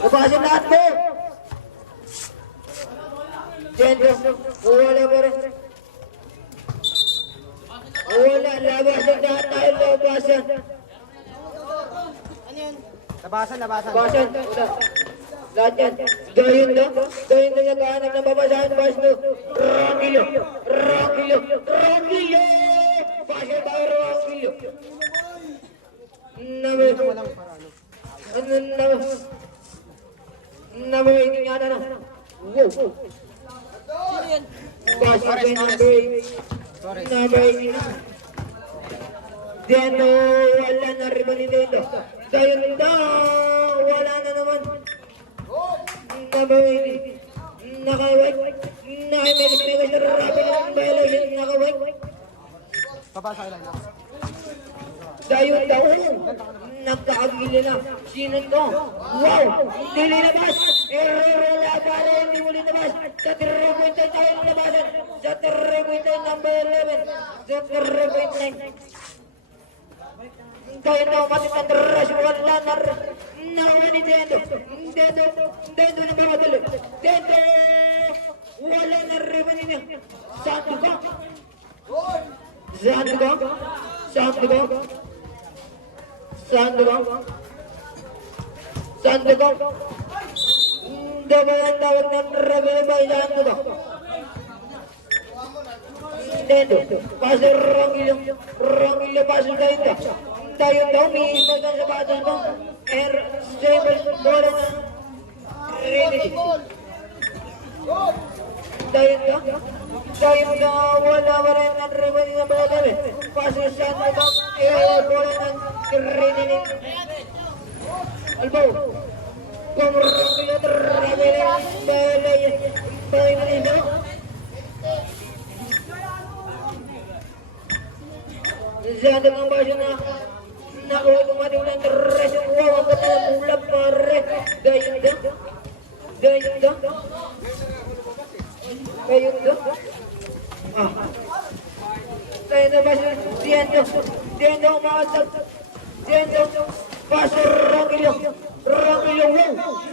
Labasan lahat mo! Jendo, wala pa rin. Wala, labasan lahat tayo, labasan. Labasan. Labasan, wala. Lahat yan. Gayon na naghahanap ng babasahan, bas mo. Rockilo! Basa tayo, Rockilo! Namay nga na. Wow! Basa kayo namay nga. Dito, wala na riba ni Dito. Gayon na, wala na naman. Namay nakawag. Nakimegis na rabi ng violation. Nakawag. Papasa lang. Gayon daw. Nagkakagili na. Sino to? Wow! Hindi linabas! Wala pala, hindi mo linabas! Sa 3.9 tayo nilabasan! Sa 3.9 number 11! Sa 3.9! Kaya daw matitang rush, wala na nawa ni Dendo! Dendo na bamadalo! Dendo! Wala na riban niya! Santo ka! Sandokan. Dabayan tawag ng rebel by Sandokan. Dendo, pasir Rongilio pasir tayo. Tayo daw, may ipagan sa batas mo. Stable, bola na. Ready. Tayo daw, wala pa rin ng rebel na batas. Pasir Sandokan, bola na. Ready. Albo, kung Rongilio rebel balay ito. Zado ng basyo na nakuha tumating ng resong wow, ang ganda ng ulap pare. Gayon da. Tayo na basyo, Diendo umakasap. Diendo, paso Rongilio, wow,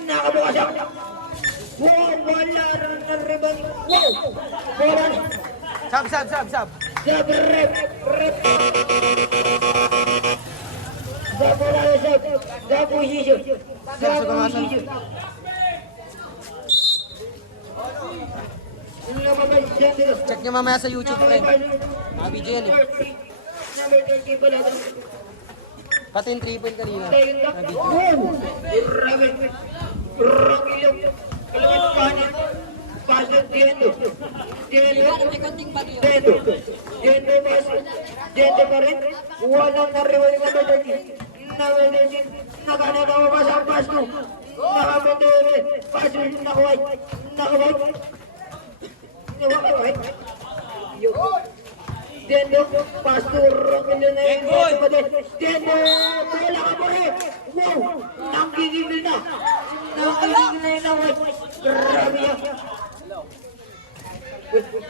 nakabukasak. Wow, wala ng riban. Wow, wala na. Sab. Sab, rep. Sab, position. Check nyo mamaya sa YouTube, friend. Mga BGL eh. Pati yung 3 point kanina. Pasok Diendo pa rin. Walang nariwali na badagi. Nakanababas ang pasto. Nakabendere. Paso nakaway. Diendo, pasto Rongilio na yun. Diendo, wala ka pa rin. Wow, nanggigigil na. Grabe yan.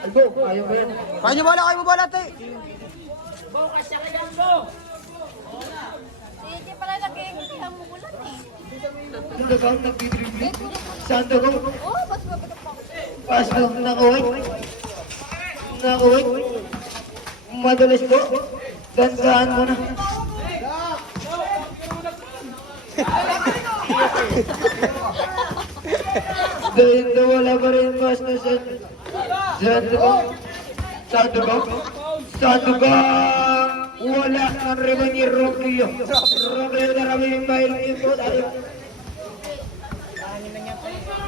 Albo, ayaw ba yan? Kayo mo bola, te. Hindi pala nag-iingay ang mugulat eh. Sandokan, nagdidribling. Sandokan, Oo, mas mabato pa ako. pasto, nakaway. Madalas po. Dandahan mo na. Dahil wala pa rin mas na Sandokan, wala ng riban ni Rongilio. Rongilio na rami yung bahil ng ito.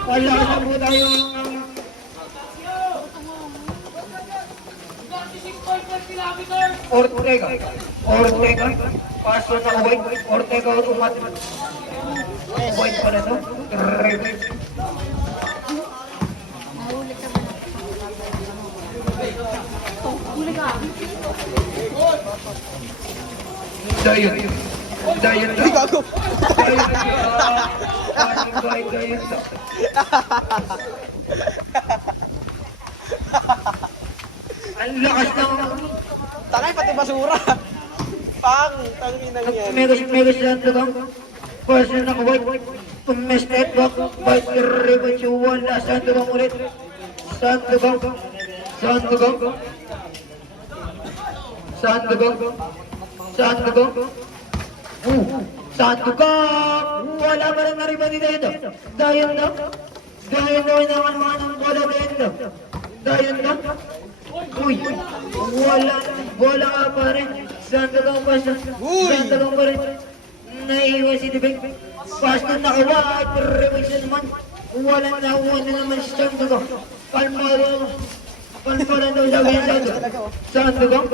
Wala na po tayo Ortega, paso na ubay, Ortega automatic. Ubay pala to, rebel. Dayon. Gago. Dayon. Ang lakas ng Takay pati basura. Tangin na yan. Megas lang to. Paso na ubay. Tumested back by Revenge. Wala. Sandogang ulit. Sandogang. Sandogang. Sandogang. Sandogang. Sandogang. Wala pa rin nariban ni Dendo. Dayan na. Dayan na naman mga ng bola Dendo. Dayan na. Uy. Wala ka pa rin. Sandogang pa siya. Sandogang pa rin. Naiiwan si Dibig. Pass na nakawa at Revenge na naman. Walang nakuha na naman si Sandogang. Palmado. Palmado daw sa Vincent. Sandogang.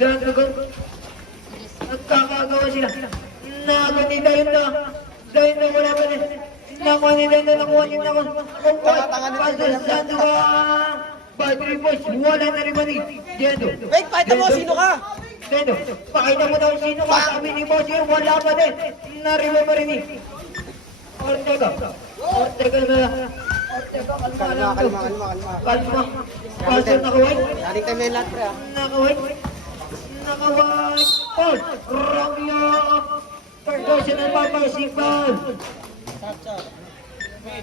Sandogang. Nagkakagawa sila. Nakakati Dayan na. Dayan na wala pa rin. Nakuha ni Dayan na nakuha niya naman. Pass na Sandogang. Battery boys. Wala na rin ba ni Dendo. Wait, pakita mo, sino ka? Dendo. Pakita mo daw sino ka. Sabi ni Boss yun. Wala pa din. Nariba pa rin ni Ortega. Ortega na. Ortega, kalma lang. Kalma. Pass na nakaway. Dating time na yung lahat, pre, ah. Nakaway. Nakaway. Paul. Romeo. Personal paparsipan.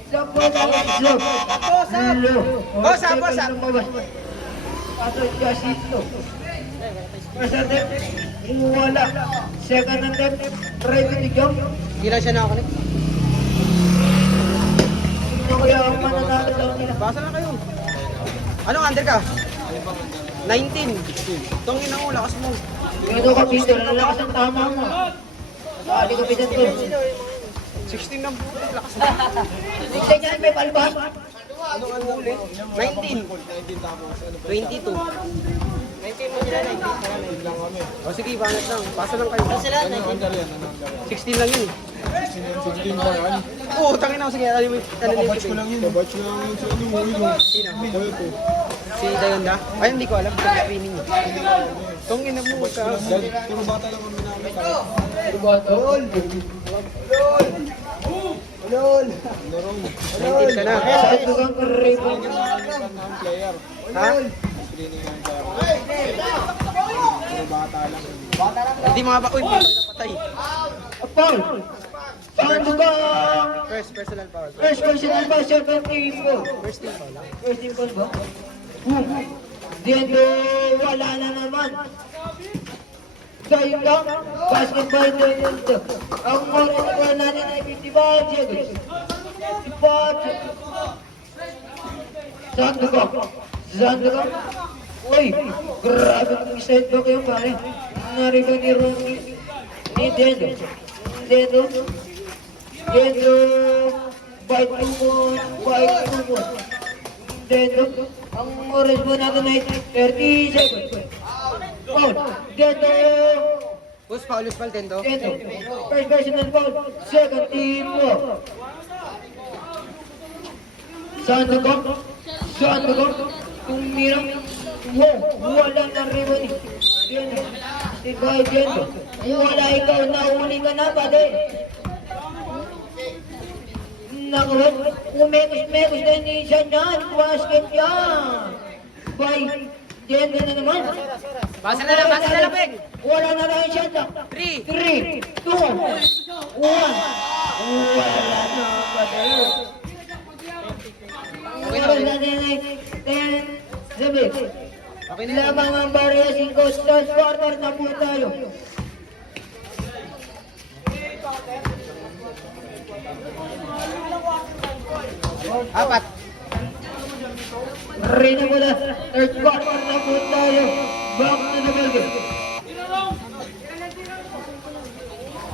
Sapo na lang. Sapo. Paso Jacinto. Pasate. Wala. Second and then. Right to the jump. Hindi lang siya nakakunik. Sino kaya ang mananalo daw nila? Basa na kayo. Anong under ka? 19. Tongin na mo, lakas mo. Ito ka, Peter. Lalakas ang tama mo. Sali ka, Peter. 16 ng puto, lakas mo. Tignan niya, may palbas. Anong ano ulit? 19. 22. 19 mo nila, 19. O sige, banat lang. Pasa lang kayo. 16 lang yun. 16 ba yan? Oo, tangin ako. Sige, ano yung Kabatch ko lang yun. Kabatch ko lang yun sa ano mo yun. Sino? Boy ko. Si Dayonda? Ay, hindi ko alam. Sa streaming. Tongin na mo ka. Puro bata lang kami namin. Ulol! 19 ka na. Saan ko kang karibon? Ang player. Ha? Screening ng player. Puro bata lang. Hindi mga ba? Uy, patay na patay. Paul. Saan ko kang... First, personal power. First personal ba? Second team ko. First team power lang. First team ko ba? Dito, wala na naman. Dahil lang, basketball dito. Ang oras ko natin ay 55 seconds. 55 seconds. Saan ko? Saan ko? Uy, grabe kong side back yung pare. Nariba ni Ronnie. Ni Dendo. Dendo. Dendo. Bite mo. Bite mo. Dendo. Ang oras mo natin ay 30 seconds. Paul. Dendo. Who's foul? Who's foul, Tendo? Dendo. First personal foul. Second team mo. Saan ko? Saan ko? Tumirang. Wow, wala na ribbon. Dendo. Ikaw, Dendo. Wala ikaw, nauli ka na ba din? Nakuha, umekos-mekos na ni siya dyan. Basket yan. Bye. Dendo na naman. Basa na lang, Peng. Wala na lang siya dyan. 3. 3, 2, 1. Wala na ba din? Wala na din. 10, 7. Okay na lang. Lamang ang barya 5 stars quarter na po tayo. Apat. Rina mula, third quarter na po tayo. Back to the building.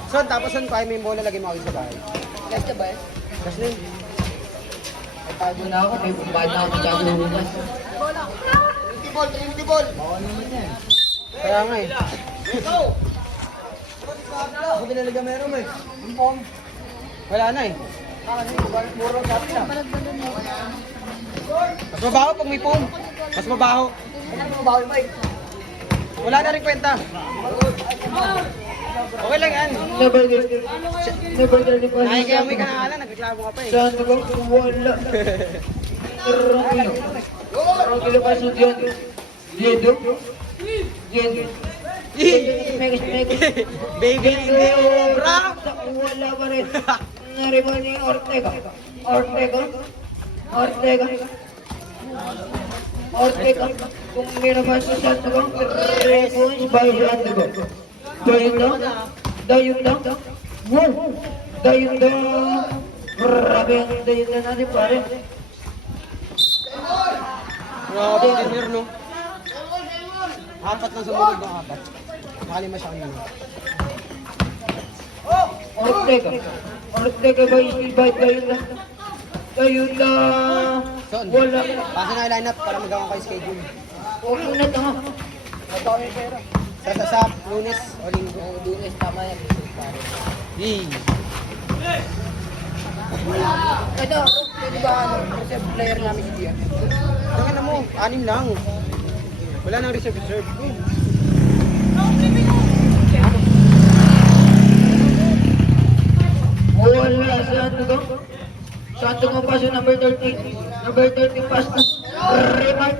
Son, tapos son, kaya mo yung bola, lagay mo ako sa bahay. Left na ba eh? Kasi na yun. Ay, tago na ako. May bumbad na ako masyado humas. Kaya nga eh. Ako pinalaga meron eh. Wala na eh. Mas mabaho pag may foam. Mas mabaho. Wala na rin kwenta. Okay lang yan. Never get it. Nakikayamoy ka na nga lang, nagreklamo ka pa eh. Saan ko wala? Romeo. Romeo pa sa Dion. Diendo. Diendo. Megas. Baby, Diendo. bra! Wala pa rin. na-revolt ni Ortega. Ortega. Kung nilabas sa Sandokan, 3 points by Sandokan. Dayun daw. Wow! Dayun daw. Grabe ang dayun na natin pare. Grabe, dinner, no? Apat na sumunod ng apat. Nakalima siya kanina. Ortega by still by Dayun daw. Son, Wala. pasa na yung lineup para magawa kayo schedule. Huwag mo na tanga. Sa Lunes o Linggo. Lunes, tama yan. Yee! Ito, pwede ba reserve player namin si Dian? Tangin na mo, 6 lang. Wala nang reserve. Wala, Sandokan pass yung number 13. Number 13 pass na. Remat.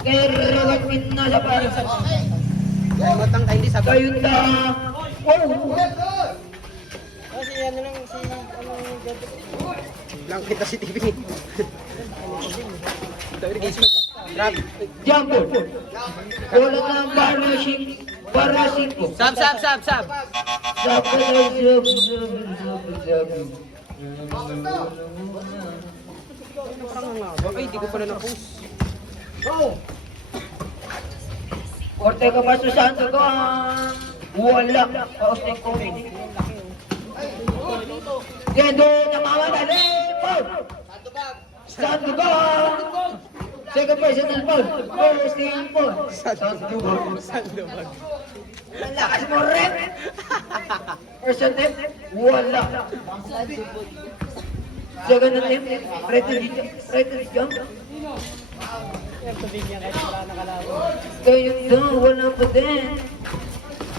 Kaya remat na sa pare. Ay, matang kayo, hindi sabi. Dayun na. Oh! Kasi ano lang, lang kita si TV. Grab. Jumbo. Wala na ang barracing ko. Sab. Sab. Ay, di ko pala na-post. Ortega pa sa Sandokan. Wala. Paus na yung comment. Dedo na mamadali. Paul. Sandokan. Second personal foul. First team foul. Sandokan. Ang lakas mo, rep. First attempt. Wala. Second attempt. Right to the jump. Kaya daw, wala pa din.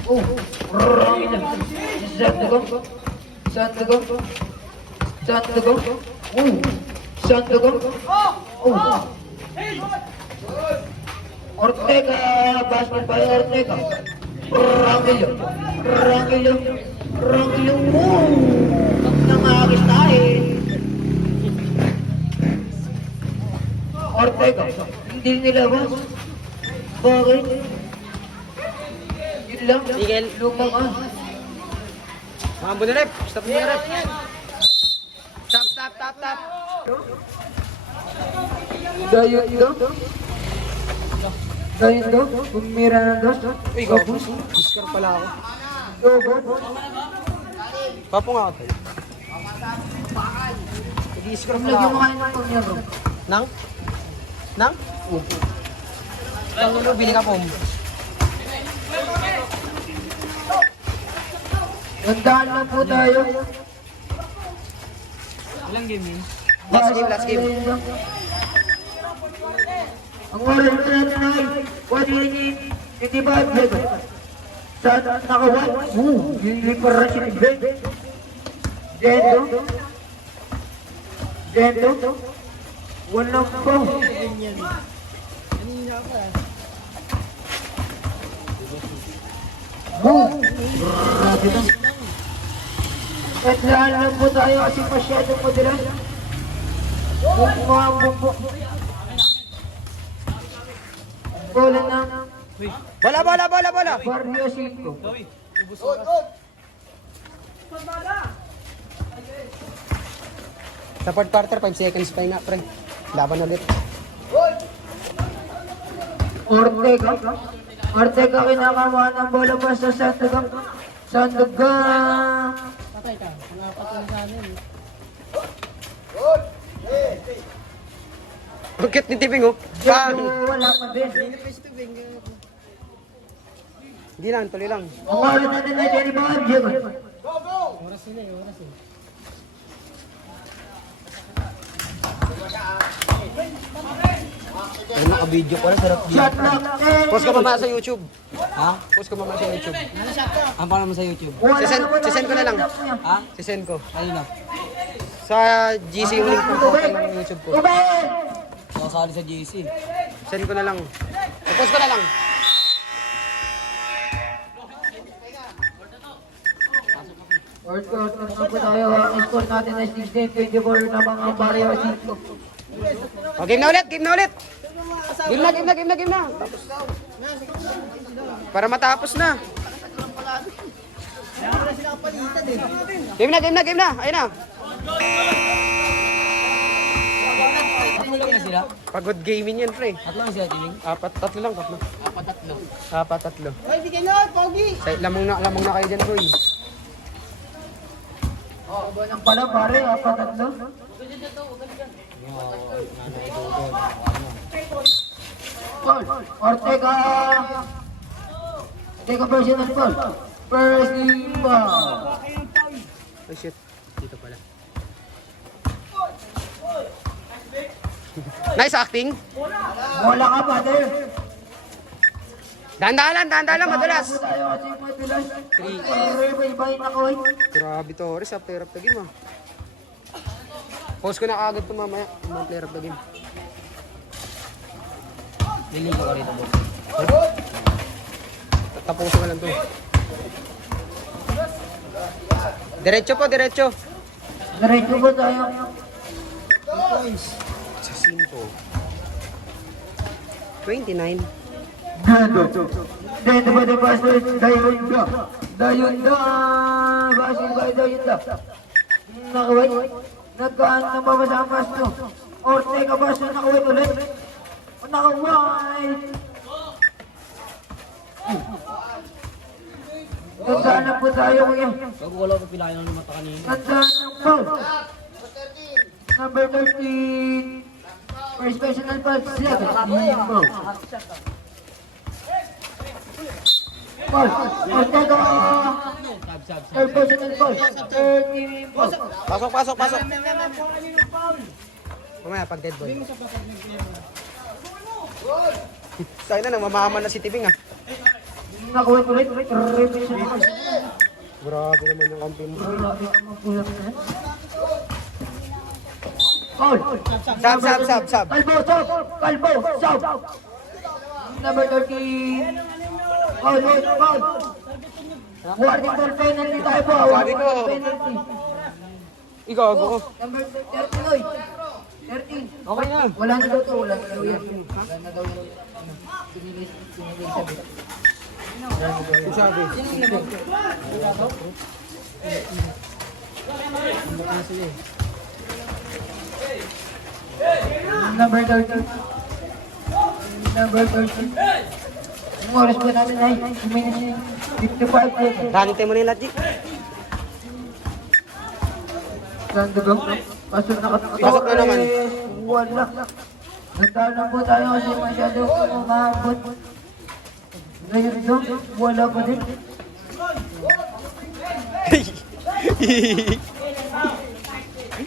Oh, rami na. Sandokan. Oh. Ortega, basket by Ortega. Rangilo. Nangagis tayo. Ortega, hindi nilabas. Bakit? Yun lang. Miguel. Lumang Mambo na rep. Stop na rep. Stop. Dayun daw. Pumira na daw. Uy, gabos. Oscar pala ako. Papo nga ako. Nag-i-score pala Lagyan ako. mo kayo ng pamilya bro. Nang? Ulo, bili ka po. Gandaan lang po tayo. Ilang game yun? Last game. Ang oras na natin ay 1:55. Sa nakawan. Hindi pa rin si Ben. Dendo. Walang po. Grabe na. At lahat lang po tayo kasi masyadong madalas. Bumbo. Bola na. Bola! Barrio 5. Sa fourth quarter, 5 seconds pa nga, pre. Laban ulit. Ortega kinakamuha ng bola pa sa Sandokan. Patay ka. Mga patay sa amin. Ang cute ni Tiping, oh. Wala pa din. Hindi lang, tuloy lang. Ang oras na din na Jenny Barrio. Oras eh. Ay, naka-video pala, sarap video. Shot lock. Post ko mamaya sa YouTube. Ha? Post ko mamaya sa YouTube. Ang pa naman sa YouTube? Sisend ko na lang. Ha? Sisend ko. Ayun na. Sa GC yung link ko ng YouTube ko. Nakasali sa GC. Send ko na lang. Post ko na lang. Fourth quarter na po tayo. Ang score natin ay 16-24 na mga Barrio 5. O, game na ulit, game na ulit. Game na. Tapos. Para matapos na. Game na. Ayun na. Pagod gaming yan, pre. Tatlo lang. Ay, bigyan na, Pogi! Lamang na kayo dyan, boy. Walang pala pare, 4-3. Foul. Ortega personal foul. First ball. Oh, shit. Dito pala. Nice acting. Bola ka, father. Dahan-dahan lang, madulas. Tayo kasi madulas. Iba-ibahin ako eh. Grabe, Torres, player of the game, ah. Post ko na kagad ito mamaya, mga player of the game. Liligo ka rito, boss. Tapusin ko lang ito. Diretso. Diretso po tayo. Sa 5. 29. Dedo ba the passer? Dayunda. Basil by Dayunda. Nakaway. Nagkaan na babasa ang pasto. Ortega passer nakaway ulit. Nakaway. Nagkaan na po tayo ngayon. Wala ko pilayan ng mata kanina. Nagkaan ng foul. Number 13. First personal foul. Foul. Foul. Ortega. Third personal foul. 13 foul. Pasok. Mamaya, pag dead ball. Sa'yo na, namamaman na si Tibing, ah. Nakuha ulit. Revision foul. Grabe naman yung kampi mo. Foul. Sab. Kalbo, sab. Number 13. Foul. Warning ball penalty tayo po. Sabi ko. Penalty. Ikaw, ako. Number 13. 13. Okay na. Wala na daw to. Wala na daw yan. Sabi. Number 13. Ang oras po natin ay 2 minutes 55. Danite mo na yung lahat, G. Ganda ba? Pasok na Pasok na naman. Wala. Nagdaan po tayo kasi masyado umabot. Ngayon doon, wala pa din.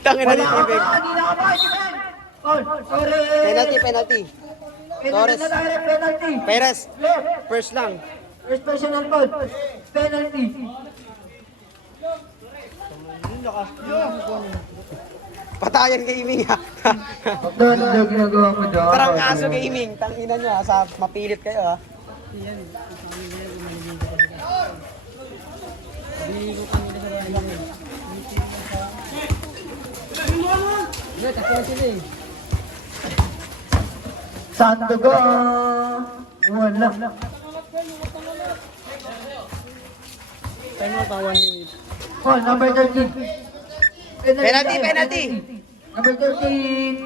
Tangin na ni Tibing. Kanina ka pa, Jimen! Foul! Sorry! Penalty. Penalty na tayo, penalty! Perez, Left! first lang. First personal foul! Penalty! Patayan gaming, ha. Doon na ginagawa mo doon. Parang kaso gaming. Tangina nyo, ha. Sa mapilit kayo, ha. Sandoga! Wala. Foul, number 13. Penalty. Number 13.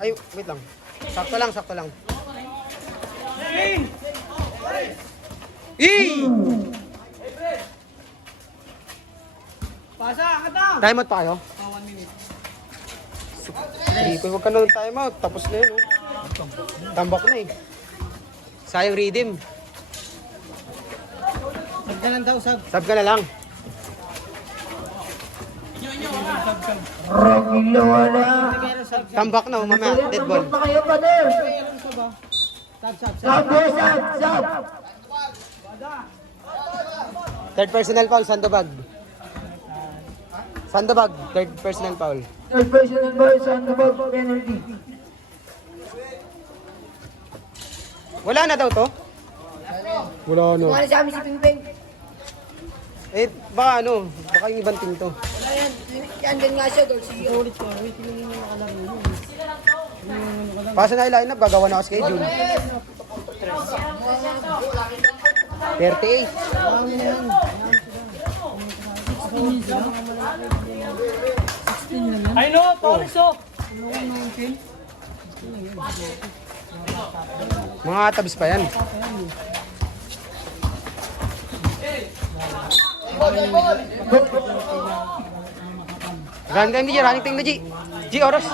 Ay, wait lang. Sakto lang. Pasa, kata! Time out pa kayo? 1 minute. Hindi ko, huwag ka na ng time out. Tapos na yun, oh. Tambak na, eh. Sayang redeem. Sab ka lang daw, sab. Sub ka na lang. Romilo, wala. Tambak na, mamaya. Dead ball. Pa kayo, Pader. Sab. Sab. Third personal foul, Sandobag. Third personal foul. Third personal foul, Sandoval, penalty. Wala na daw to? Wala na. Kumali sa amin si Pimpeng. Eh, baka ano, baka yung ibang team to. Wala yan. Andyan nga siya, Garcia. Ulit ko. Ulit ko yung nakalaro yun. Paso na line up, gagawa na ako schedule. 38. Ay no, Paris oh. Mga tabs pa yan. Running time di running time na G. G, oras.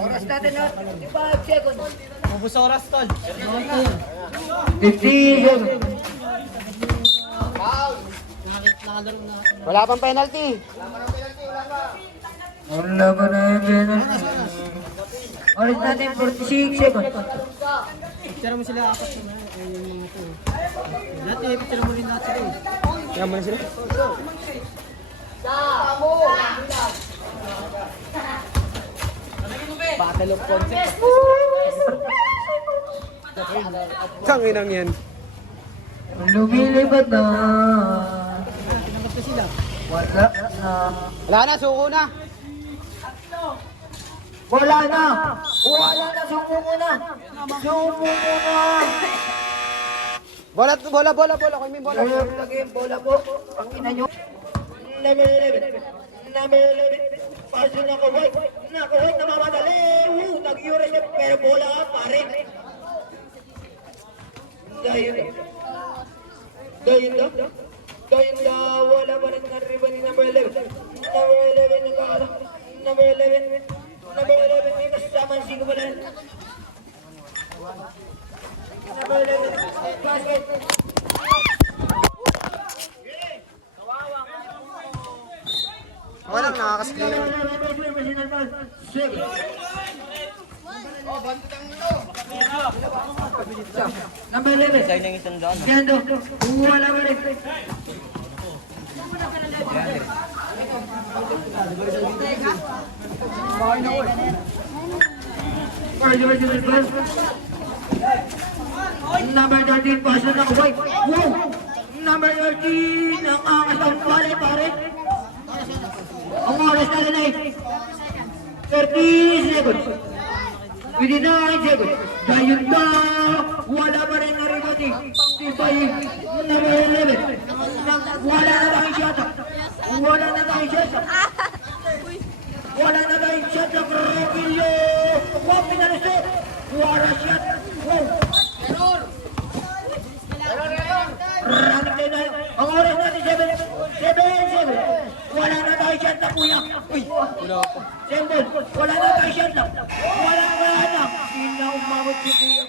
Oras natin na. 5 seconds. Ubus oras tol. 50 seconds. Wala pang penalty. Wala ba na yun? Oras natin 46 seconds. Picture mo sila apat na. Ayun yung mga to. Dati, picture mo rin natin sila eh. Tingnan mo na sila. Battle of concept. Tanginang yan. Lumilipad na. Tinanggap na sila. Wala na. Wala na, suko na. Wala na. Wala na. Sumo mo na. Sumo mo na. Bola. Kung may bola. Lagi yung bola po. Ang ina nyo. Number 11. Number 11. Paso na kaway. Nakaway na mamadali. Nag-yura siya. Pero bola ka pa rin. Dahil na. Wala pa rin nariba ni number 11. Number 11 nagkakala. Number 11. Number 11 may kasama ang sigo pala. Number 11. Basket. Walang nakakascreen. Number 11. Sign ng isang daan. Gando. Wala ba rin. Number 13, pasok na kubay. Wow! Number 13, ang angas ang pare, pare. Ang oras na rin ay 30 seconds. Within 9 seconds. Dahil na, wala pa rin naribati. Tibay, number 11. Wala na tayong shot. Wala na tayong shot. Wala na tayong shot ng Rogelio. Wow, pinalusot. Wala shot. Wow. Running tayo na. Ang oras natin 7. Wala na tayo shot na kuya. Uy, wala pa. Wala na tayo shot na. Wala na. Hindi na umabot si kuya.